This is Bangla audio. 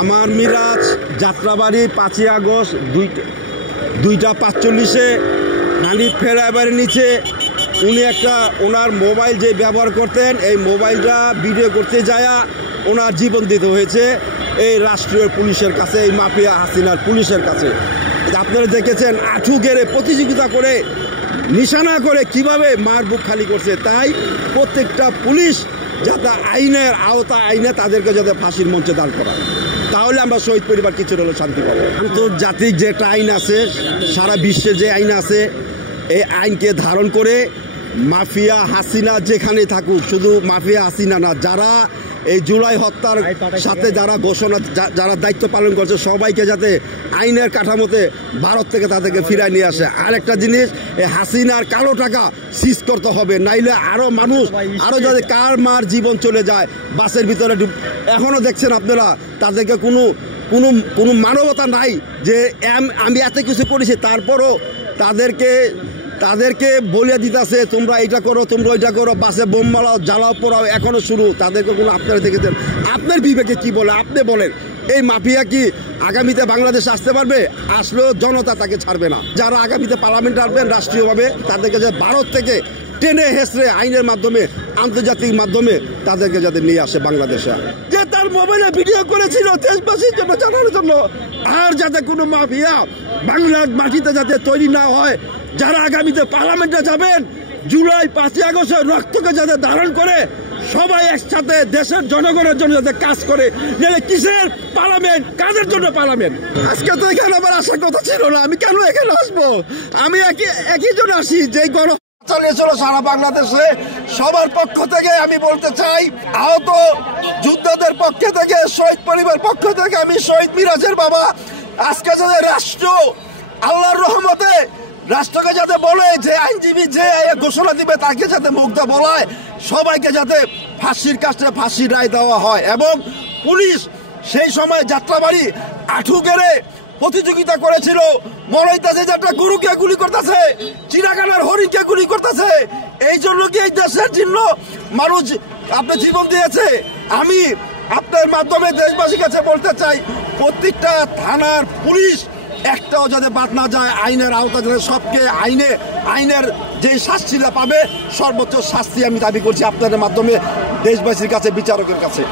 আমার মিরাজ যাত্রাবাড়ি 5ই আগস্ট 2টা 45-এ হানিফ ফ্লাইওভারের নিচে উনি একটা ওনার মোবাইল যে ব্যবহার করতেন এই মোবাইলটা ভিডিও করতে যায়া ওনার জীবন দিতে হয়েছে এই রাষ্ট্রীয় পুলিশের কাছে, এই মাফিয়া হাসিনার পুলিশের কাছে। আপনারা দেখেছেন আঁঠু গেড়ে প্রতিযোগিতা করে নিশানা করে কিভাবে মার বুক খালি করছে। তাই প্রত্যেকটা পুলিশ যাতে আইনের আওতায় আইনে তাদেরকে যাতে ফাঁসির মঞ্চে দাঁড় করায়, তাহলে আমরা শহীদ পরিবার কিছু হলেও শান্তি পাবো। আন্তর্জাতিক যে একটা আইন আছে, সারা বিশ্বে যে আইন আছে, এই আইনকে ধারণ করে মাফিয়া হাসিনা যেখানে থাকুক, শুধু মাফিয়া হাসিনা না, যারা এই জুলাই হত্যার সাথে যারা যারা দায়িত্ব পালন করছে সবাইকে যাতে আইনের কাঠামোতে ভারত থেকে তাদেরকে ফিরায় নিয়ে আসে। আরেকটা জিনিস, এই হাসিনার কালো টাকা সিজ করতে হবে, নাইলে আরও মানুষ আরও যাতে কার মার জীবন চলে যায় বাসের ভিতরে। এখনও দেখছেন আপনারা তাদেরকে কোনো মানবতা নাই যে আমি এত কিছু করেছি, তারপরও তাদেরকে বলে দিতেছে তোমরা এটা করো, তোমরা ওইটা করো, বাসে বোম মারাও, জ্বালাও পোড়াও, এখনো শুরু। তাদেরকে কোনো আপনারা দেখেছেন? আপনার বিবেকে কি বলে? আপনি বলেন, এই মাফিয়া কি আগামীতে বাংলাদেশ আসতে পারবে? আসলেও জনতা তাকে ছাড়বে না। যারা আগামীতে পার্লামেন্ট আসবেন রাষ্ট্রীয়ভাবে, তাদেরকে যে ভারত থেকে টেনে হেসড়ে আইনের মাধ্যমে, আন্তর্জাতিক মাধ্যমে তাদেরকে যাতে নিয়ে আসে বাংলাদেশে, যে তার মোবাইলে ভিডিও করেছিল দেশবাসীর জন্য জানানোর জন্য। আর যাতে কোনো মাফিয়া বাংলার মাটিতে যাতে তৈরি না হয়, যারা আগামীতে পার্লামেন্টে যাবেন জুলাই 5ই আগস্টের রক্তকে যাতে ধারণ করে সবাই একসাথে দেশের জনগণের জন্য যাতে কাজ করে। কিসের পার্লামেন্ট, কাদের জন্য পার্লামেন্ট? আজকে তো এখানে আমার আসার কথা ছিল না, আমি কেন এখানে আসবো? আমি একই জন্য আসি যে গণ চালিয়েছিল সারা বাংলাদেশে। সবার পক্ষ থেকে আমি বলতে চাই, আহত যোদ্ধাদের পক্ষ থেকে, শহীদ পরিবার পক্ষ থেকে আমি শহীদ মিরাজের বাবা, আজকে যাতে রাষ্ট্র আল্লাহর রহমতে রাষ্ট্রকে যাতে বলে যে আইনজীবী যে ঘোষণা দিবে তাকে যাতে মুগ্ধ বলায়, সবাইকে যাতে ফাঁসির কাছে ফাঁসির রায় দেওয়া হয়। এবং পুলিশ সেই সময় যাত্রাবাড়ি আঁঠু গেড়ে প্রতিযোগিতা করেছিল, মনে হইতেছে যে একটা গরুকে গুলি করতেছে, চিড়াখানার হরিণকে গুলি করতেছে। এই জন্য কি এই দেশের জন্য মানুষ আপনার জীবন দিয়েছে? আমি আপনার মাধ্যমে দেশবাসীর কাছে বলতে চাই, প্রত্যেকটা থানার পুলিশ একটাও যাতে বাদ না যায়, আইনের আওতা যাতে সবকে আইনের যে শাস্তিটা পাবে সর্বোচ্চ শাস্তি আমি দাবি করছি আপনাদের মাধ্যমে দেশবাসীর কাছে, বিচারকের কাছে।